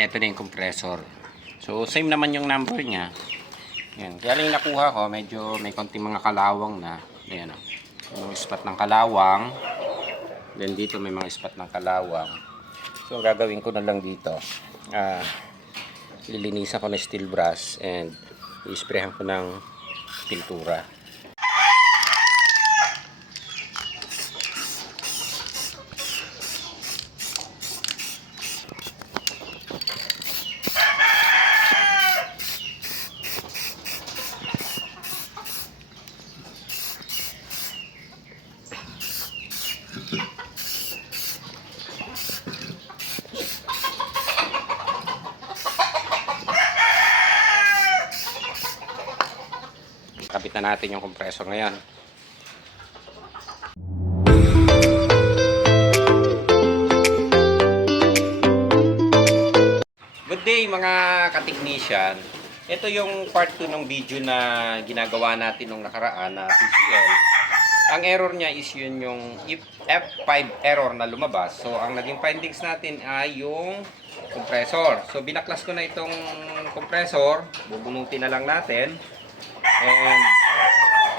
Ito na yung compressor. So, same naman yung number niya. Yan. Kaya lang yung nakuha ko, medyo may konting mga kalawang na. Ayan, yung spot ng kalawang. Then dito may mga spot ng kalawang. So, ang gagawin ko na lang dito, lilinisan ko ng steel brush and i-sprayhan ko ng pintura. Kapit na natin yung compressor ngayon. Good day mga ka-technician. Ito yung part 2 ng video na ginagawa natin nung nakaraan na PCL. Ang error niya is yun yung F5 error na lumabas. So ang naging findings natin ay yung compressor. So binaklas ko na itong compressor. Bubunutin na lang natin. And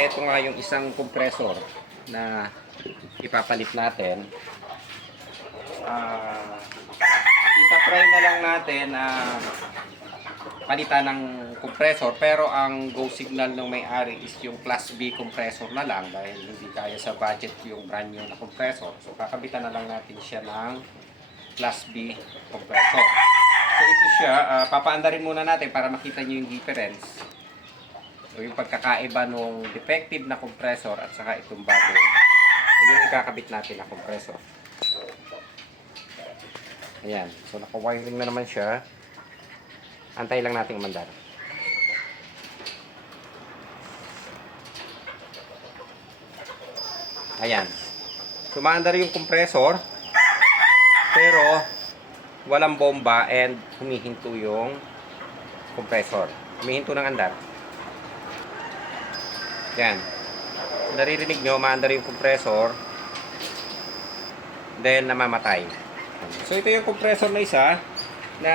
ito nga yung isang compressor na ipapalit natin. Itatry na lang natin palitan ng compressor, pero ang go signal ng may-ari is yung class B compressor na lang dahil hindi kaya sa budget yung brand new na compressor. So kakabitan na lang natin siya ng class B compressor. So ito siya, papaandarin muna natin para makita nyo yung difference. So yung pagkakaiba nung defective na compressor at saka itong bago, yung ikakabit natin na compressor. Ayan, so naka-wiring na naman siya. Antay lang natin umandar. Ayan, sumaandar yung compressor pero walang bomba and humihinto yung compressor. Humihinto ng andar. Yan. Naririnig nyo, maandar yung compressor. Then, namamatay. So, ito yung compressor na isa na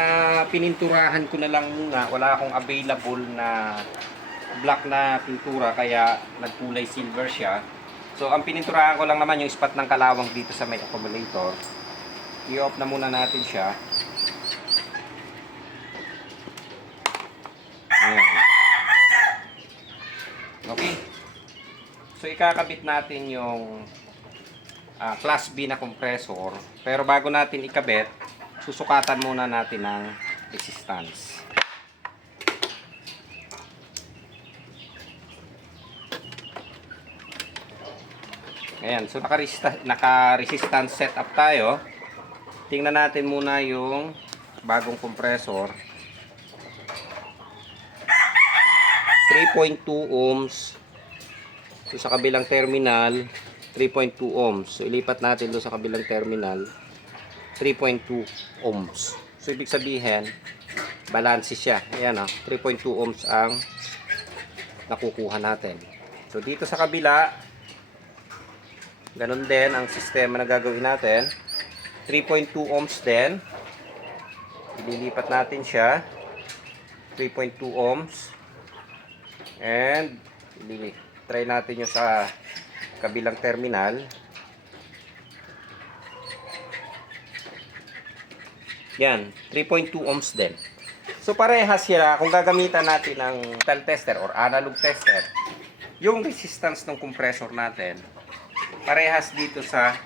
pininturahan ko na lang muna. Wala akong available na black na pintura kaya nagkulay silver siya. So, ang pininturahan ko lang naman yung spot ng kalawang dito sa may accumulator. I-off na muna natin siya. Ayan. Okay. So, ikakabit natin yung class B na compressor. Pero bago natin ikabit, susukatan muna natin ng resistance. Ayan. So, naka-resistance setup tayo. Tingnan natin muna yung bagong compressor. 3.2 ohms. So, sa kabilang terminal, 3.2 ohms. So, ilipat natin doon sa kabilang terminal, 3.2 ohms. So, ibig sabihin, balance siya. Ayan, 3.2 ohms ang nakukuha natin. So, dito sa kabila, ganun din ang sistema na gagawin natin. 3.2 ohms din. Ililipat natin siya. 3.2 ohms. And try natin yung sa kabilang terminal. Yan, 3.2 ohms din. So parehas sila kung gagamitan natin ng digital tester or analog tester. Yung resistance ng compressor natin parehas dito sa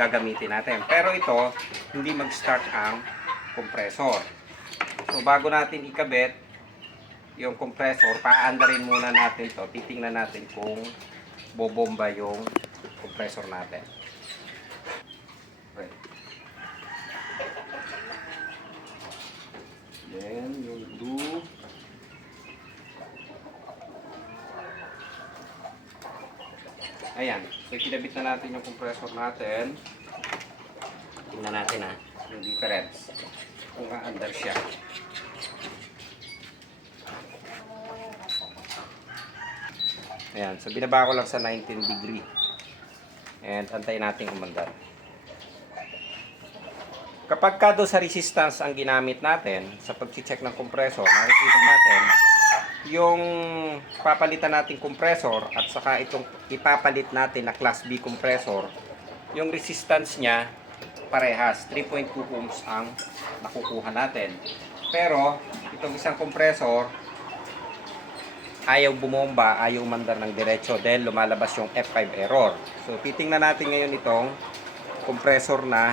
gagamitin natin. Pero ito, hindi mag-start ang compressor. So bago natin ikabit yung compressor, paandarin muna natin to. Titingnan natin kung bobomba yung compressor natin. Okay. Then, yung blue. Ayan. So, kinabit na natin yung compressor natin. Tingnan natin yung difference. Kung aandar siya. Ayan, so binaba ko lang sa 19 degree. And antayin natin umandar. Kapag ka doon sa resistance ang ginamit natin sa pag-check ng compressor, makikita natin yung papalitan natin compressor at saka itong ipapalit natin na class B compressor, yung resistance niya parehas, 3.2 ohms ang nakukuha natin. Pero itong isang compressor ayaw bumomba, ayaw umandar ng diretso dahil lumalabas yung F5 error. So titingnan natin ngayon itong compressor na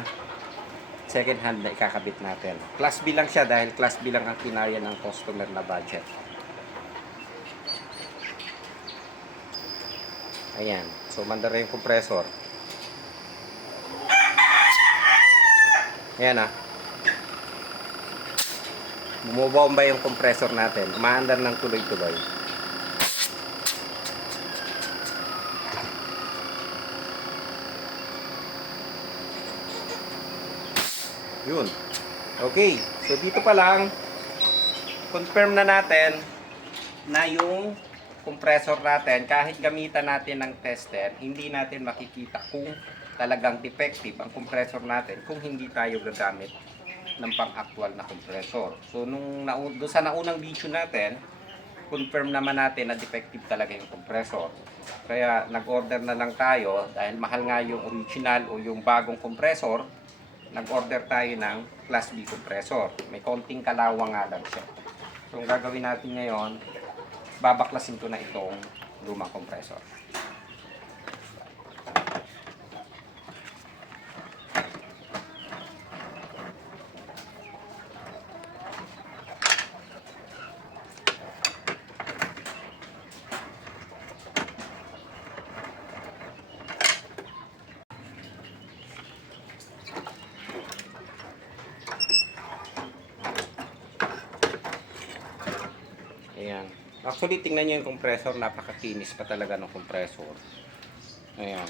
second hand na ikakabit natin. Class B lang siya dahil class B lang ang kinaya ng customer na budget. Ayan. So umandar na yung compressor. Ayan ah. Bumubomba yung compressor natin. Umaandar ng tuloy-tuloy. Yun. Okay. So dito pa lang confirm na natin na yung compressor natin, kahit gamitan natin ng tester, hindi natin makikita kung talagang defective ang compressor natin kung hindi tayo gagamit ng pang-actual na compressor. So doon sa naunang video natin, confirm naman natin na defective talaga yung compressor. Kaya nag-order na lang tayo dahil mahal nga yung original o yung bagong compressor. Nag-order tayo ng Class B compressor. May konting kalawang nga lang siya. So, ang gagawin natin ngayon, babaklasin ko na itong lumang compressor. Ayan. Actually, tingnan nyo yung compressor. Napakakinis pa talaga ng compressor. Ayan.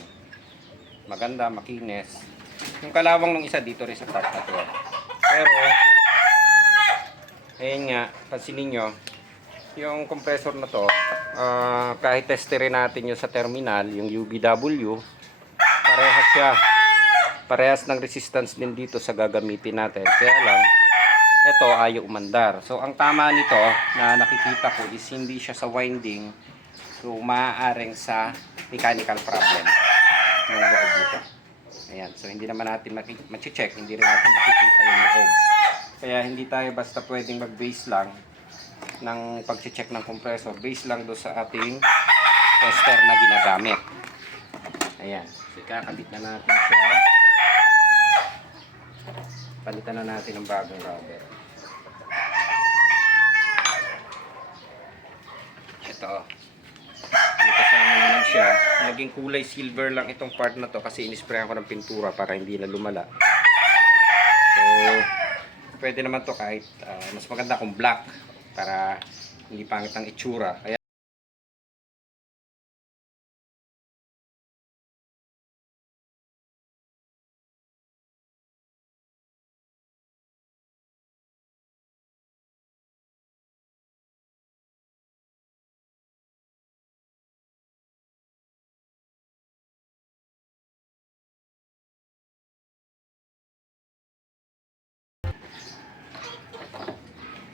Maganda, makinis. Yung kalawang ng isa dito rin sa part na to. Pero, ayan nga, pansinin nyo, yung compressor na to, kahit testerin natin yung sa terminal, yung UBW, parehas siya. Parehas ng resistance din dito sa gagamitin natin. Kaya lang, ito ayaw umandar. So ang tama nito na nakikita ko is hindi siya sa winding. So maaaring sa mechanical problem ng loob nito. Ayan. So hindi naman natin ma-check, hindi rin natin makikita yung loob. Kaya hindi tayo basta pwedeng mag-base lang ng pag-check ng compressor. Base lang do sa ating tester na ginagamit. Ayan. So ikakabit na natin siya. Palitan na natin ng bagong rubber. Ito. Kasama naman siya. Naging kulay silver lang itong part na to kasi inisprayan ko ng pintura para hindi na lumala. So, pwede naman to kahit mas maganda kung black para hindi pangit ang itsura. Kaya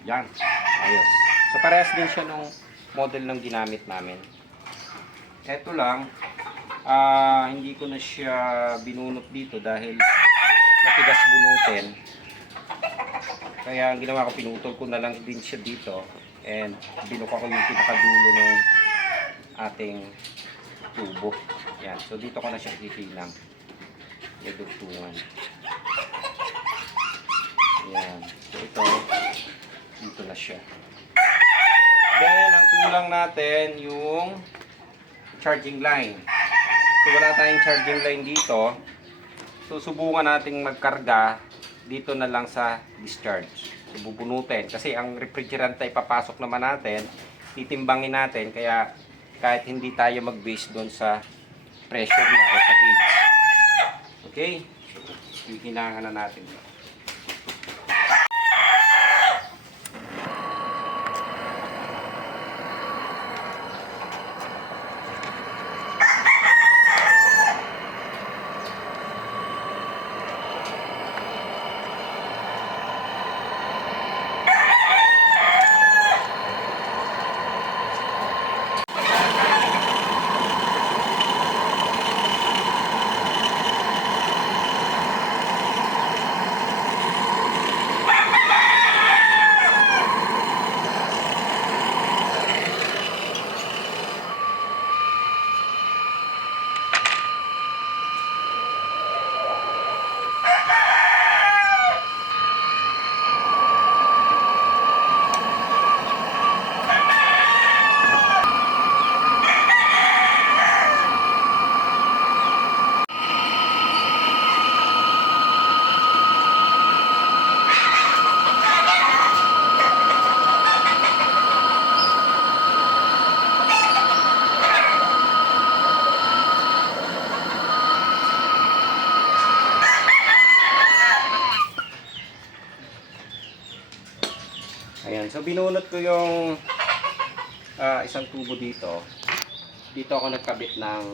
yan. Ayos. So parehas din siya nung model ng ginamit namin. Ito lang, hindi ko na siya binunot dito dahil matigas bunutin. Kaya ang ginawa ko, pinutol ko na lang din siya dito and binuka ko yung pinakadulo ng ating tubo. Yan. So dito ko na siya ihilang. May dugtungan. Yan. So ito, dito na siya. Then, ang kulang natin yung charging line. So, wala tayong charging line dito. So, subukan nating magkarga dito na lang sa discharge. So, bubunutin. Kasi ang refrigerant ay papasok naman natin. Titimbangin natin. Kaya, kahit hindi tayo mag-base doon sa pressure niya o sa gauge. Okay? So, hihinangan na natin. Ayan, so binunot ko yung isang tubo dito. Dito ako nagkabit ng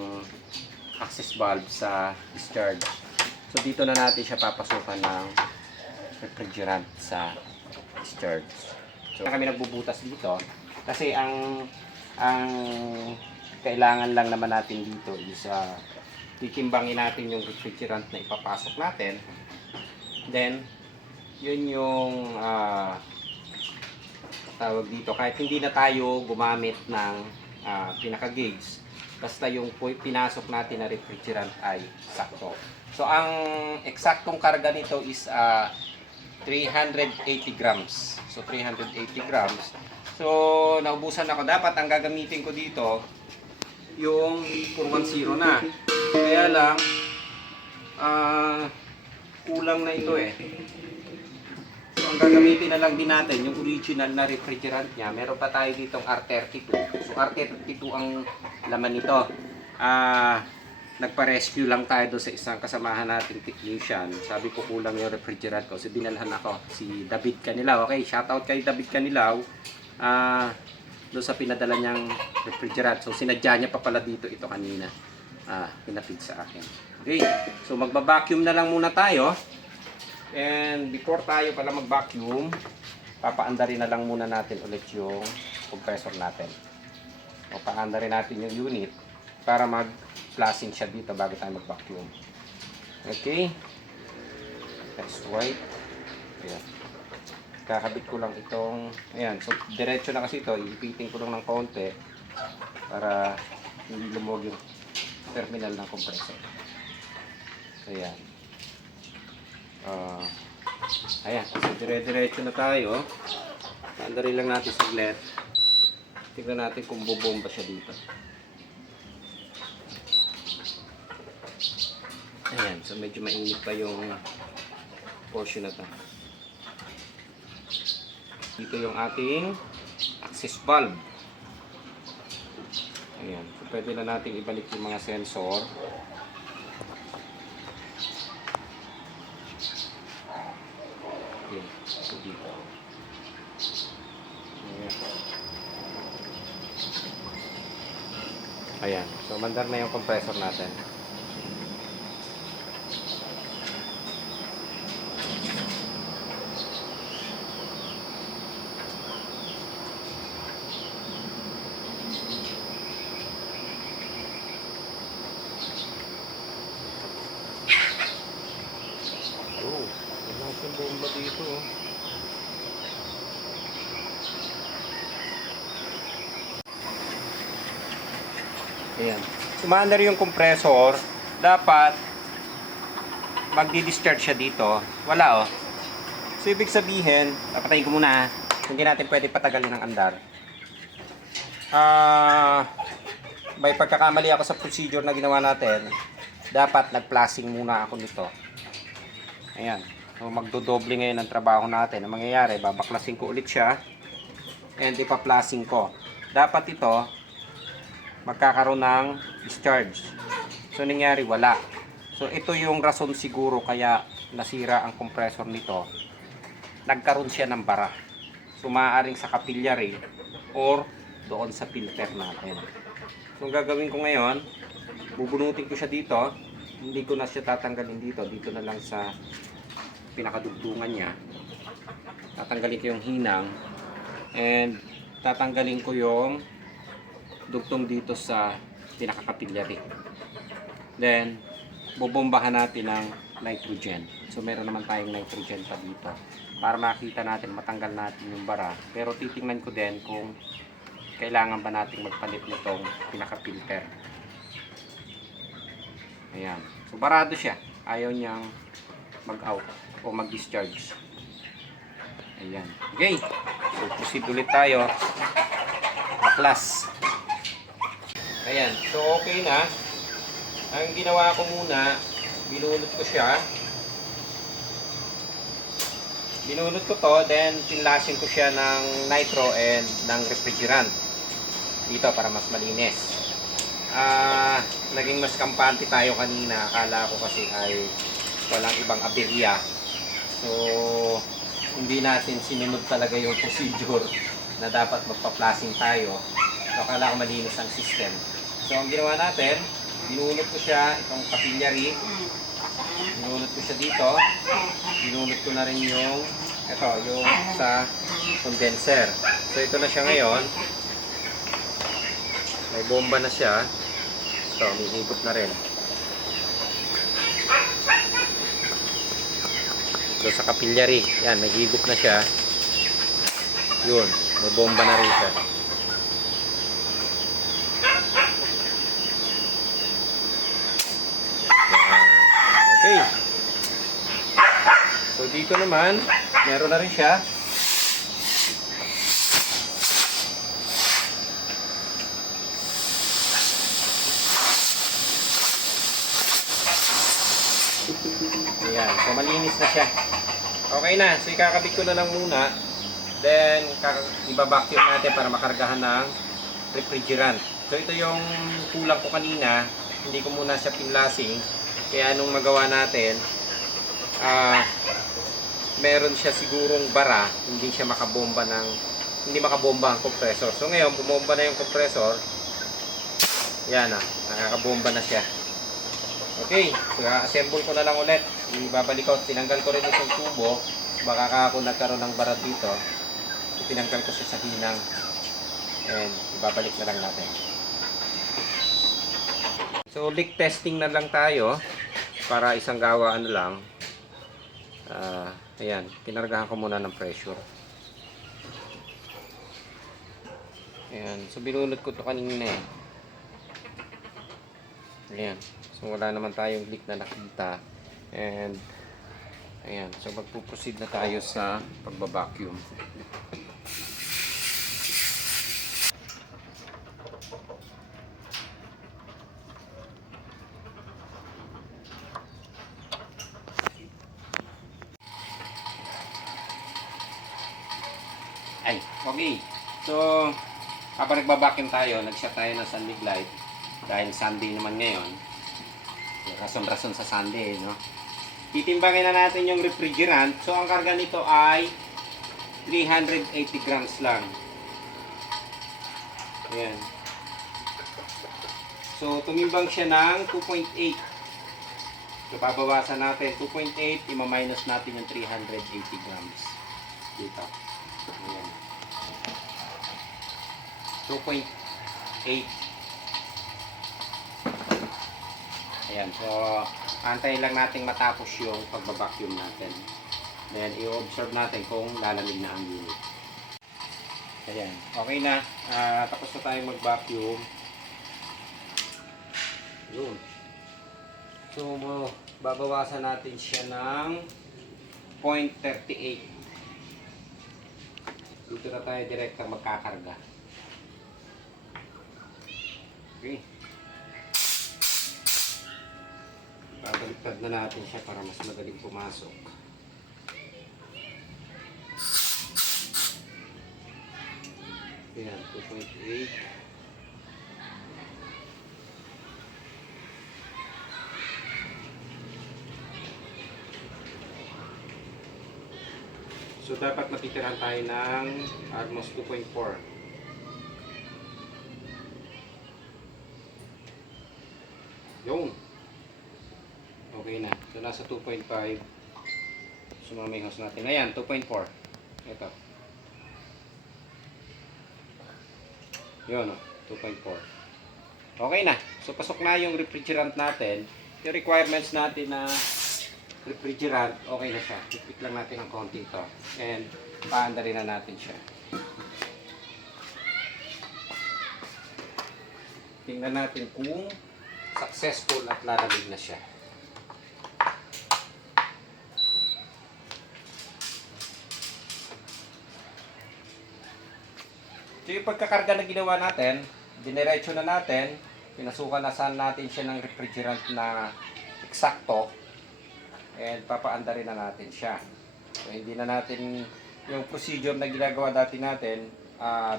access valve sa discharge. So dito na natin siya papasukan ng refrigerant sa discharge. So kami nagbubutas dito kasi ang kailangan lang naman natin dito is titimbangin natin yung refrigerant na ipapasok natin. Then yun yung tawag dito, kahit hindi na tayo gumamit ng pinaka-gauge, basta yung pinasok natin na refrigerant ay sakto. So ang eksaktong karga nito is 380 grams. So 380 grams. So naubusan ako. Dapat ang gagamitin ko dito yung 410 na. Kaya lang kulang na ito eh. So ang gagamitin na lang din natin yung original na refrigerant niya. Meron pa tayo ditong R32. So R32 ang laman nito. Nagpa-rescue lang tayo doon sa isang kasamahan nating technician. Sabi ko kulang yung refrigerant ko. So dinalhan ako si David Canilaw. Okay, shoutout kay David Canilaw. Doon sa pinadala niyang refrigerant. So sinadya niya pa pala dito ito kanina. Pinatid sa akin. Okay, so magba-vacuum na lang muna tayo. And before tayo pala mag-vacuum, papaandarin na lang muna natin ulit yung compressor natin. O paandarin natin yung unit para mag-flushing siya dito bago tayo mag-vacuum. Okay. That's right. Ayan. Kakabit ko lang itong, ayan, so diretso na kasi ito, ipiting ko lang ng konti para hindi lumog yung terminal ng compressor. Ayan. Ayan, so dire-diretso na tayo. Paandarin lang natin saglit. Tignan natin kung bubomba siya dito. Ayan, so medyo mainit pa yung portion na to. Dito yung ating access valve. Ayan, so pwede na natin ibalik yung mga sensor. Ayan, so dito. Ayan, so mandar na yung compressor natin. Bomba dito. Ayan. Sumandar yung compressor. Dapat magdi-discharge siya dito. Wala oh. So ibig sabihin, papatayin ko muna. Hindi natin pwede patagalin ng andar. By pagkakamali ako sa procedure na ginawa natin, dapat nag-flushing muna ako nito. Ayan. So magdodoble ngayon ang trabaho natin. Ang mangyayari, babaklasin ko ulit siya and ipa-flushing ko. Dapat ito magkakaroon ng discharge. So nangyari, wala. So ito yung rason siguro kaya nasira ang compressor nito. Nagkaroon siya ng bara. So maaaring sa capillary or doon sa filter natin. So ang gagawin ko ngayon, bubunutin ko siya dito. Hindi ko na siya tatanggalin dito. Dito na lang sa pinakadugtungan niya. Tatanggalin ko yung hinang and tatanggalin ko yung dugtong dito sa pinakakapillary. Then bobombahan natin ng nitrogen. So meron naman tayong nitrogen pa dito para makita natin, matanggal natin yung bara. Pero titingnan ko din kung kailangan ba nating magpalit nitong pinaka-filter. Ayan. So barado siya. Ayaw niyang mag-out o mag-discharge. Ayan. Okay. So proceed ulit tayo. Baklas. Ayan. So okay na. Ang ginawa ko muna, binunot ko siya. Binunot ko to, then tinlasin ko siya ng nitro and ng refrigerant. Dito para mas malinis. Naging mas kampante tayo kanina. Akala ko kasi ay walang ibang aberya. So hindi natin sinunod talaga yung procedure na dapat magpa-flashing tayo. So, kailangan malinis ang system. So, ang ginawa natin, binunot ko siya, itong capillary. Binunot ko siya dito. Binunot ko na rin yung, yung sa condenser. So, ito na siya ngayon. May bomba na siya. Ito, may higop na rin. Ito sa capillary. Yan, may higop na siya. Yun, may bomba na rin siya. Okay. So dito naman, meron na rin siya. Ayan, so malinis na siya. Okay na, so ikakabit ko na lang muna. Then, iba-vacuum natin para makargahan ng refrigerant. So ito yung kulang ko kanina. Hindi ko muna siya pinlasing. Kaya nung magawa natin, meron siya sigurong bara, hindi makabomba ang compressor. So ngayon, bumomba na yung compressor. Yan na, nakakabomba na siya. Okay, so assemble ko na lang ulit. Ibabalik ko, tinanggal ko rin itong tubo. Baka ako nagkaroon ng bara dito. Tinanggal ko siya sa hinang. And ibabalik na lang natin. So leak testing na lang tayo. Para isang gawaan lang. Ayan, kinargahan ko muna ng pressure. Ayan, so binunod ko to kanina eh. Ayan, so wala naman tayong leak na nakita. And ayan, so magpuproceed na tayo sa pagbabacuum. Ay, okay. So, habang nagbabacuum tayo, nag-shot tayo ng sunlig light. Dahil Sunday naman ngayon. Rason-rason sa Sunday, no? Titimbangin na natin yung refrigerant. So, ang karga nito ay 380 grams lang. Ayan. So, tumimbang siya ng 2.8. So, babawasan natin. 2.8, ima-minus natin yung 380 grams. Dito. Ayan. 2.8. Ayan. So, antayin lang natin matapos yung pagbabacuum natin. Then, i-observe natin kung lalamig na ang unit. Ayan. Okay na. Tapos na tayo mag-vacuum. Yun. So, babawasan natin siya ng 0.38. Dito na tayo direkta magkakarga. Okay. Babaliktad na natin siya para mas madaling pumasok. Ayan, 2.8. So, dapat matitiran tayo ng almost 2.4. Yung. Okay na. So, nasa 2.5. Sumamihos natin. Ayan, 2.4. Ito. Yun, 2.4. Okay na. So, pasok na yung refrigerant natin. Yung requirements natin na refrigerant, okay na siya. Ipit lang natin ng konti ito. And, paanda rin na natin siya. Tingnan natin kung successful at lalamig na siya. So, yung pagkakarga na ginawa natin, diniretso na natin, pinasukan na saan natin siya ng refrigerant na eksakto. And papaanda rin na natin siya. So, hindi na natin yung procedure na ginagawa dati natin,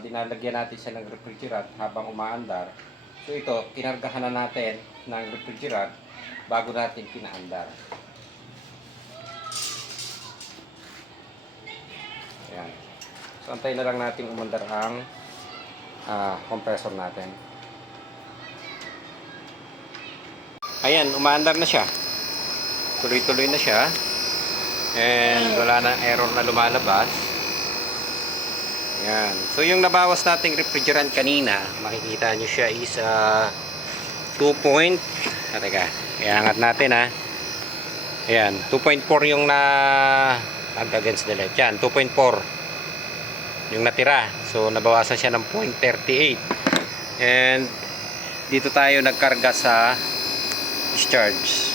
dinalagyan natin siya ng refrigerant habang umaandar. So ito, kinargahan na natin ng refrigerant bago natin pinaandar. Ayan. So, antayin na lang natin umandar ang compressor natin. Ayan, umaandar na siya. Tuloy-tuloy na siya. And wala na error na lumalabas. Ayan. So, yung nabawas nating refrigerant kanina, makikita nyo siya is 2 point. Teka, iangat natin ha. Ayan, 2.4 yung na against the light. Yan, 2.4 yung natira. So, nabawasan siya ng 0.38. And dito tayo nagkarga sa discharge.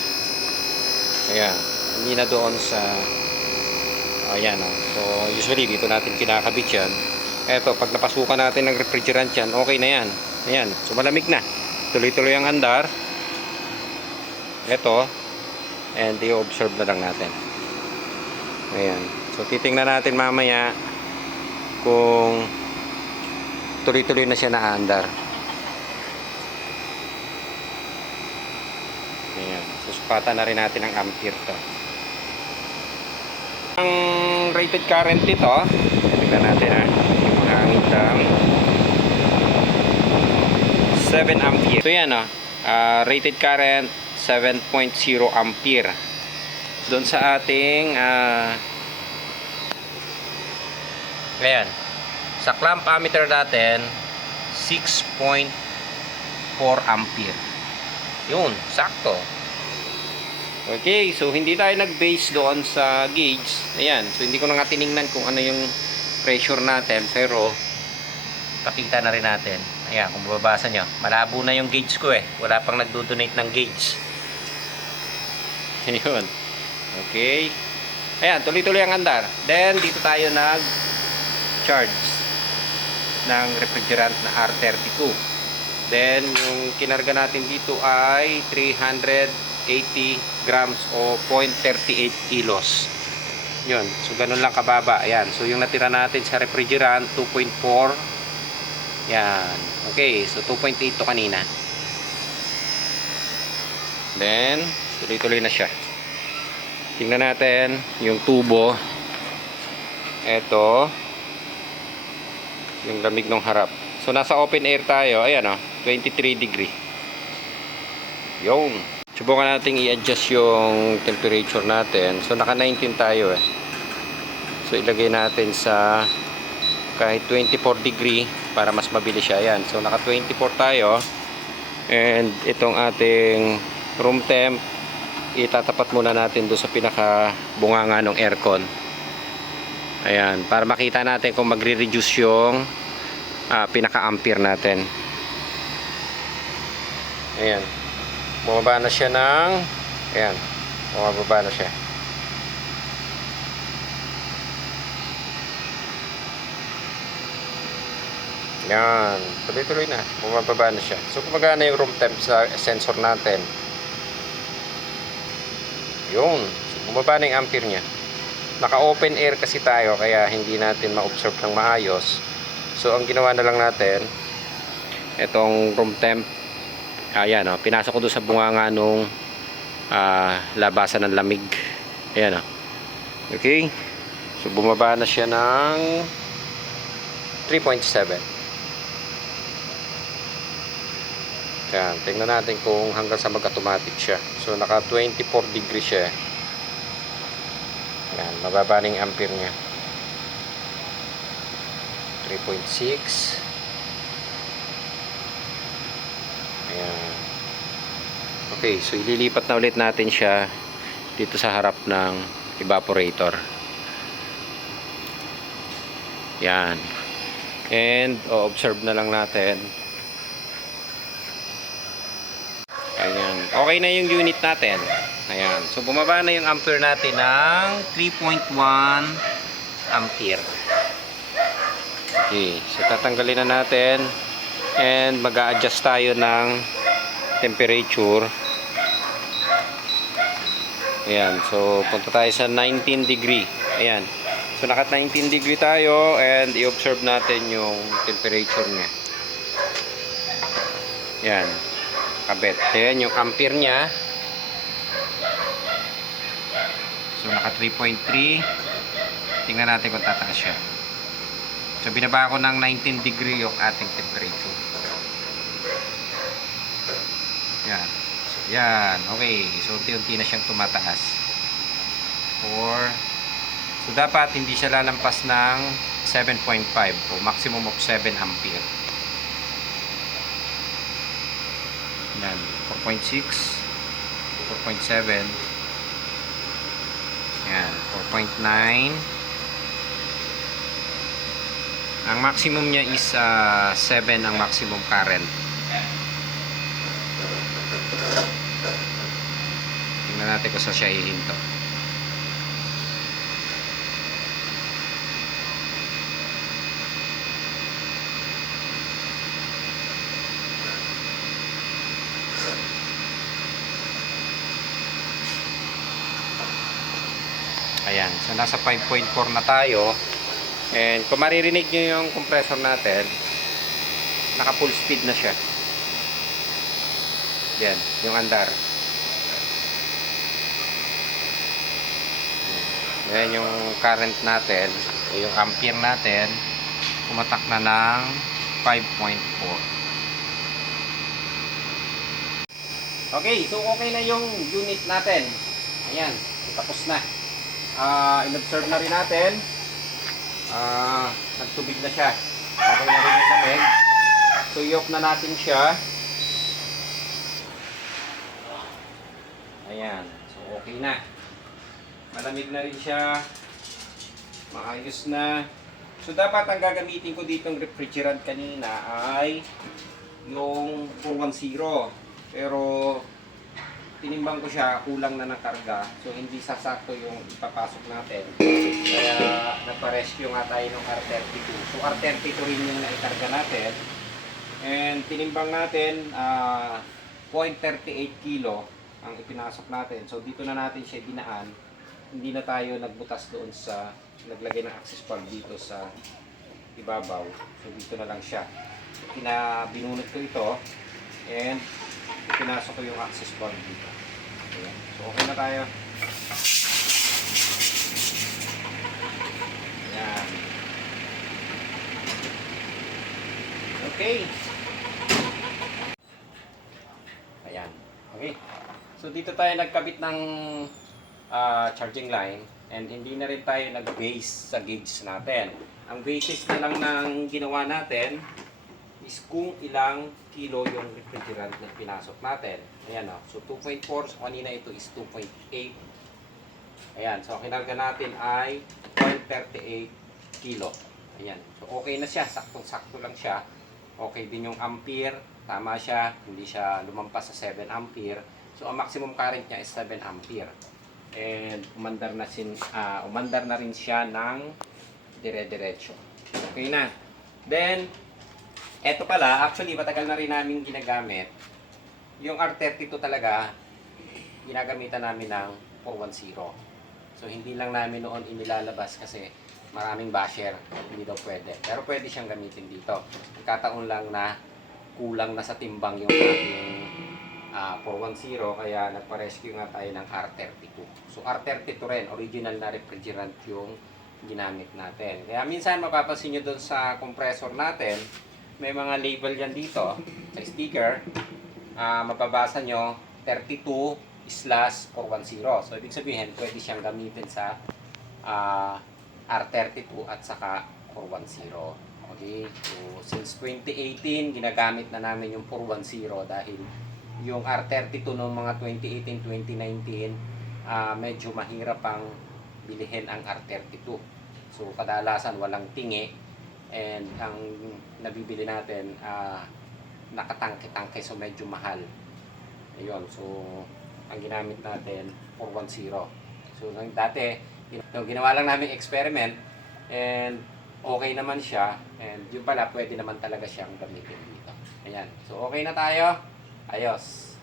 Ayan, hindi na doon sa ayan o. So, usually dito natin kinakabit yan. Eto, pag napasukan natin ng refrigerant yan, okay na yan. Ayan, so malamig na. Tuloy-tuloy ang andar. Eto, and i-observe na lang natin. Ayan, so titingnan natin mamaya kung tuloy-tuloy na siya na andar. Ayan, susupatan na rin natin ang ampere to. Ang rated current nito, tingnan natin ha, yung hangin ng 7 ampere. So yan rated current 7.0 ampere. Doon sa ating ayan, sa clamp ammeter natin 6.4 ampere. Yun, sakto. Okay, so hindi tayo nag-base doon sa gauge. Ayan, so hindi ko na nga tinignan kung ano yung pressure natin, pero pakita na rin natin. Ayan, kung mababasa nyo, malabo na yung gauge ko eh. Wala pang nagdo-donate ng gauge. Ayun. Okay. Ayan, tuloy-tuloy ang andar. Then, dito tayo nag-charge ng refrigerant na R32. Then, yung kinarga natin dito ay 380 grams o 0.38 kilos. Yun. So, ganun lang kababa. Ayan. So, yung natira natin sa refrigerant, 2.4. Yan. Okay. So, 2.8 to kanina. Then, tuloy-tuloy na siya. Tingnan natin yung tubo. Ito. Yung lamig ng harap. So, nasa open air tayo. Ayan 23 degree. Yung. Subukan natin i-adjust yung temperature natin. So, naka 19 tayo eh. So, ilagay natin sa kahit 24 degree para mas mabilis siya. Ayan. So, naka 24 tayo. And itong ating room temp, itatapat muna natin doon sa pinaka-bunganga ng aircon. Ayan. Para makita natin kung magre-reduce yung pinaka-ampere natin. Ayan. Bumaba na siya ng ayan. Bumababa na siya. Yan. Tuloy-tuloy na. Bumababa na siya. So, gumagana yung room temp sa sensor natin. Yun. So, bumaba na yung ampere niya. Naka-open air kasi tayo, kaya hindi natin ma-observe ng maayos. So, ang ginawa na lang natin, itong room temp, ayan pinasok ko doon sa bunganga nung labasan ng lamig. Ayan okay. So, bumaba na siya ng 3.7. Yan, tingnan natin kung hanggang sa mag-automatic siya. So, naka 24 degree siya. Yan, mababa na yung ampere niya. 3.6. Ayan. Okay, so ililipat na ulit natin siya dito sa harap ng evaporator. Yan. And, observe na lang natin. Ayan. Okay na yung unit natin. Ayan. So, bumaba na yung ampere natin ng 3.1 ampere. Okay. So, tatanggalin na natin. And, mag-a-adjust tayo ng temperature. Ayan. So, punta tayo sa 19 degree. Ayan. So, naka 19 degree tayo. And, i-observe natin yung temperature niya. Ayan. Kabit. Ayan yung ampere niya. So, naka 3.3. Tingnan natin kung tataas siya. So, binaba ko ng 19 degree yung ating temperature. Yan. So, yan. Okay. So, unti-unti na siyang tumataas. 4. So, dapat hindi siya lalampas ng 7.5 o maximum of 7 ampere. Yan. 4.6. 4.7. Yan. 4.9. Ang maximum niya is 7 ang maximum current. Tingnan natin kung saan siya hihinto. Ayan, so nasa 5.4 na tayo. And kung maririnig nyo yung compressor natin, naka full speed na siya. Yan, yung andar. Yan yung current natin, o yung ampere natin, pumatak na ng 5.4. Okay, so okay na yung unit natin. Ayan, tapos na. In-observe na rin natin. Nagtubig na siya. Okay na rin yung lamig. So, i-off na natin siya. Ayan. So, okay na. Malamig na rin siya. Maayos na. So, dapat ang gagamitin ko ditong refrigerant kanina ay yung 410. Pero, tinimbang ko siya, kulang na ng karga. So, hindi sasakto yung ipapasok natin. Kaya, nagpa-rescue nga tayo ng R32. So, R32 rin yung naikarga natin. And, tinimbang natin, 0.38 kilo ang ipinasok natin. So, dito na natin siya dinaan. Hindi na tayo nagbutas doon sa, naglagay ng access valve dito sa ibabaw. So, dito na lang siya. So, binunot ko ito. And, pinasok ko yung access valve dito. Ayan. So, okay na tayo. Ayan. Okay. Ayan. Okay. So, dito tayo nagkabit ng charging line and hindi na rin tayo nag-base sa gauge natin. Ang basis na lang ng ginawa natin is kung ilang kilo yung refrigerant na pinasok natin. Ayan o. So, 2.4. So, kanina ito is 2.8. Ayan. So, kinarga natin ay 0.38 kilo. Ayan. So, okay na siya. Saktong-sakto lang siya. Okay din yung ampere. Tama siya. Hindi siya lumampas sa 7 ampere. So, ang maximum current niya is 7 ampere. And, umandar na rin siya ng dire-diretso. Okay na. Then, eto pala, actually matagal na rin namin ginagamit. Yung R32 talaga, ginagamitan namin ng 410. So, hindi lang namin noon inilalabas kasi maraming basher. Hindi daw pwede. Pero pwede siyang gamitin dito. Nagkataon lang na kulang na sa timbang yung ating 410. Kaya nagpa-rescue nga tayo ng R32. So, R32 rin, original na refrigerant yung ginamit natin. Kaya minsan mapapansin nyo doon sa compressor natin, may mga label yan dito sa sticker. Mababasa nyo 32/410. So, ibig sabihin, pwede siyang gamitin sa R32 at saka 410. Okay? So, since 2018, ginagamit na namin yung 410 dahil yung R32 noong mga 2018-2019, medyo mahirap pang bilihin ang R32. So, kadalasan walang tingi. And ang nabibili natin, nakatangke-tangke, so medyo mahal. Ayun, so ang ginamit natin, 410. So, dati, ginawa lang namin experiment, and okay naman siya, and yun pala, pwede naman talaga siyang gamitin dito. Ayan, so okay na tayo. Ayos.